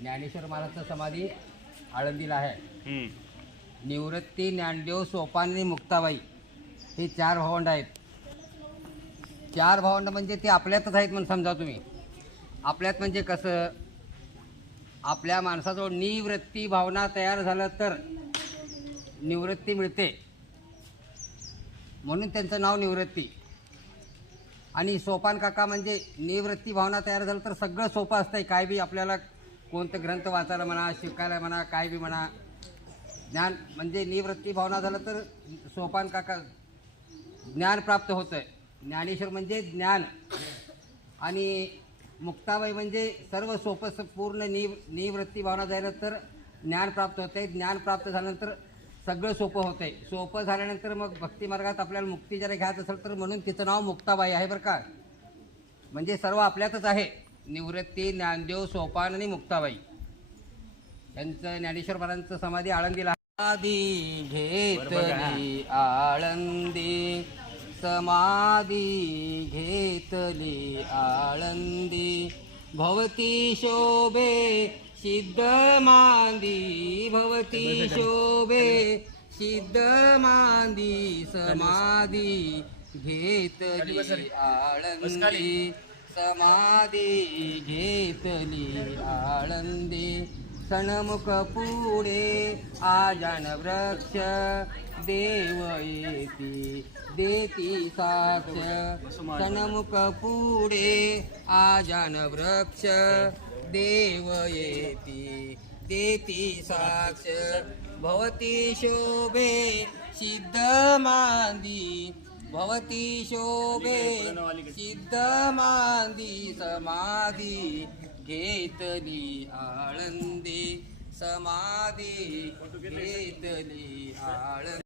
ज्ञानेश्वर महाराजचं समाधी आळंदीला आहे. निवृत्ती ज्ञानदेव सोपान आणि मुक्ताबाई हे चार भावंड आहेत. चार भावंड म्हणजे ते आपल्यातच आहेत म्हणून समजा तुम्ही. आपल्यात म्हणजे कसं? आपल्या माणसाजवळ निवृत्ती भावना तयार झालं तर निवृत्ती मिळते. म्हणून त्यांचं नाव निवृत्ती. आणि सोपान काका म्हणजे निवृत्ती भावना तयार झालं तर सगळं सोपं असतंय. काय बी आपल्याला कोणतं ग्रंथ वाचायला म्हणा शिकायला म्हणा काय बी म्हणा. ज्ञान म्हणजे निवृत्ती भावना झालं तर सोपान काका ज्ञान प्राप्त होतं ज्ञानेश्वर म्हणजे ज्ञान. आणि मुक्ताबाई म्हणजे सर्व सोपं स- पूर्ण निव निवृत्ती भावना झालं तर ज्ञान प्राप्त होते ज्ञान प्राप्त झाल्यानंतर सगळं सोपं होतंय. सोपं झाल्यानंतर मग भक्तिमार्गात आपल्याला मुक्ती जरा घ्यायचं असेल तर म्हणून तिचं नाव मुक्ताबाई आहे बरं का. म्हणजे सर्व आपल्यातच आहे. निवृत्ती ज्ञानदेव सोपान आणि मुक्ताबाई. त्यांचं ज्ञानेश्वर महाराजांचं समाधी आळंदीला. समाधी घेतली आळंदी. समाधी घेतली आळंदी. भवती शोभे सिद्ध मांदी. भवती शोभे सिद्ध मांदी. समाधी घेतली आळंदी. समाधी घेतली आळंदी. सणमुख पुढे आजान वृक्ष देव येती देती साक्ष सणमुख पुढे आजान वृक्ष देव येती देती साक्ष भवती शोभे सिद्ध मांदी भवती शोभे सिद्ध मांदी समाधी घेतली आळंदी. समाधी घेतली आळंदी.